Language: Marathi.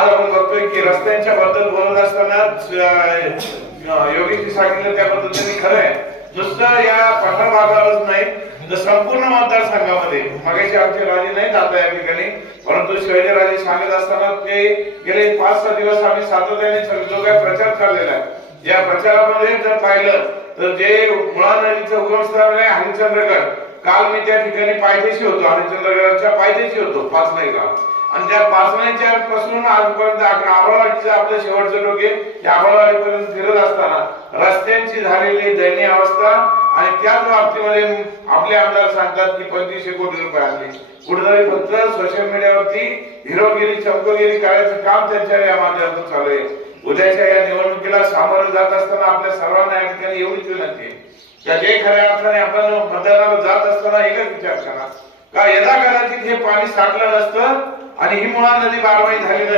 आज आपण बघतोय की रस्त्यांच्या बद्दल बोलत असताना योगीजी सांगितलं त्या पद्धतीने खरं आहे. नुसतं या पठार भागावरच नाही तर संपूर्ण मतदारसंघामध्ये मगाशी आमचे राजे नाही जाता या ठिकाणी, परंतु शिवाजीराजे सांगत असताना ते गेले 5-6 दिवस आम्ही सातत्याने जो काय प्रचार चाललेला आहे या प्रचारामध्ये जर पाहिलं तर जे मुळा नदीचं उगमस्थान आहे हरिश्चंद्रगड, काल मी त्या ठिकाणी पायथ्याशी होतो, हरिश्चंद्रगडच्या पायथ्याशी होतो पाचनाईला, आणि त्या पाचनाईच्या पासून आजपर्यंत आंबळवाडीचं आपलं शेवटचं टोके या आंबळवाडीपर्यंत फिरत असताना रस्त्यांची झालेली दयनीय अवस्था आणि त्याच बाबतीमध्ये आपले आमदार सांगतात की 2500 कोटी रुपये आणले. कुठेतरी फक्त सोशल मीडियावरती हिरोगिरी चमकोगिरी करायचं काम त्यांच्या या माध्यमातून चालू आहे. उद्याच्या या निवडणुकीला सामोरं जात असताना आपल्या सर्वांना या ठिकाणी एवढीच विनंती आहे की जे खऱ्या अर्थाने आपण मतदानाला जात असताना एकच विचार करा का यदा कदाचित हे पाणी साठलं नसतं आणि ही मुळा नदी बारमाही झाली नसती